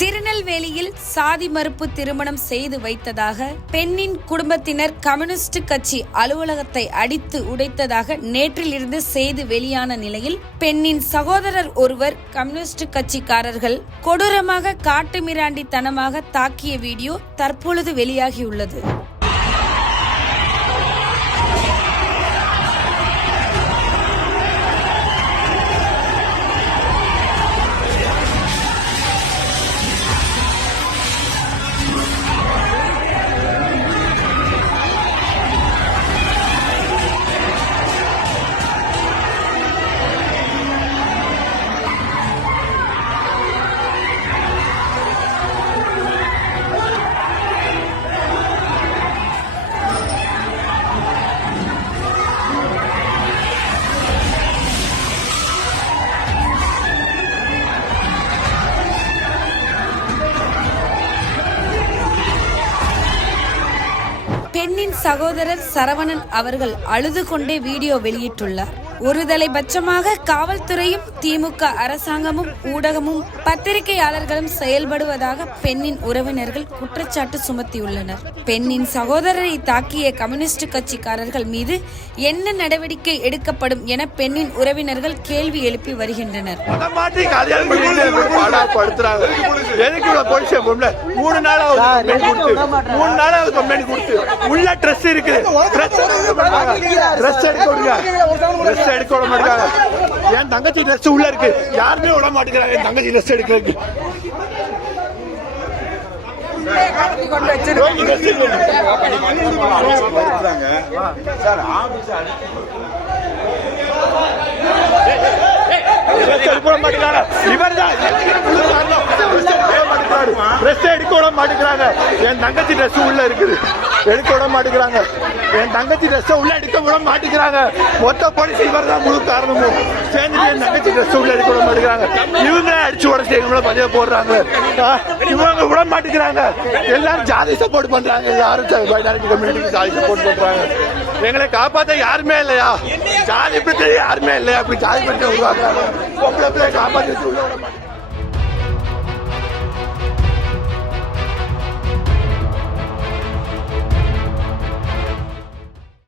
திருநெல்வேலியில் சாதி மறுப்பு திருமணம் செய்து வைத்ததாக பெண்ணின் குடும்பத்தினர் கம்யூனிஸ்ட் கட்சி அலுவலகத்தை அடித்து உடைத்ததாக நேற்றிலிருந்து செய்தி வெளியான நிலையில் பெண்ணின் சகோதரர் ஒருவர் கம்யூனிஸ்ட் கட்சிக்காரர்கள் கொடூரமாக காட்டுமிராண்டித்தனமாக தாக்கிய வீடியோ தற்பொழுது வெளியாகியுள்ளது. பெண்ணின் சகோதரர் சரவணன் அவர்கள் அழுது கொண்டே வீடியோ வெளியிட்டுள்ளார். ஒருதலை பட்சமாக காவல்துறையும் திமுக அரசாங்கமும் ஊடகமும் பத்திரிகையாளர்களும் செயல்படுவதாக பெண்ணின் உறவினர்கள் குற்றச்சாட்டு சுமத்தியுள்ளனர். பெண்ணின் சகோதரரை தாக்கிய கம்யூனிஸ்ட் கட்சிக்காரர்கள் மீது என்ன நடவடிக்கை எடுக்கப்படும் என பெண்ணின் உறவினர்கள் கேள்வி எழுப்பி வருகின்றனர். எதுக்கு இவ்வளவு போலீஸ் பொம்பளை? மூணு நாள் ஆகுது கம்பெனி கொடுத்து. மூணு நாள் ஆகுது கம்பெனி கொடுத்து. உள்ள ட்ரெஸ் இருக்குது ட்ரெஸ் ட்ரெஸ் எடுக்க விடுங்க ட்ரெஸ் எடுக்க விட மாட்டாங்க. என் தங்கச்சி ட்ரெஸ் உள்ள இருக்கு. யாருமே விட மாட்டேங்கிறாங்க. என் தங்கச்சி ட்ரெஸ் எடுக்கிறதுக்கு. Dress எடுக்க விட மாட்டேங்கிறாங்க. இவர்தான் Dress எடுக்க விட மாட்டேங்கிறாங்க என் தங்கச்சி ட்ரெஸ் உள்ள இருக்குது. எடுக்க விட மாட்டேங்கிறாங்க. என் தங்கச்சி ட்ரெஸ் உள்ள எடுக்க விட மாட்டேங்கிறாங்க. மொத்த போலீஸ் இவர் தான் முழு காரணமும். சேர்ந்துட்டு என் தங்கச்சி ட்ரெஸ் உள்ள எடுக்க விட மாட்டேங்கிறாங்க. இவங்க அடிச்சு உடச்சு எங்களை பதிய போடுறாங்க. இவங்க விட மாட்டேங்கிறாங்க. எல்லாரும் ஜாதி சப்போர்ட் பண்றாங்க. யாரும் மைனாரிட்டி கம்யூனிட்டிக்கு ஜாதி சப்போர்ட் பண்றாங்க. எங்களை காப்பாத்த யாருமே இல்லையா? ஜாதி பிரச்சனை யாருமே இல்லையா? அப்படி ஜாதி பிரச்சனை உருவாக்குறாங்க பொம்பளை பிள்ளை காப்பாத்தி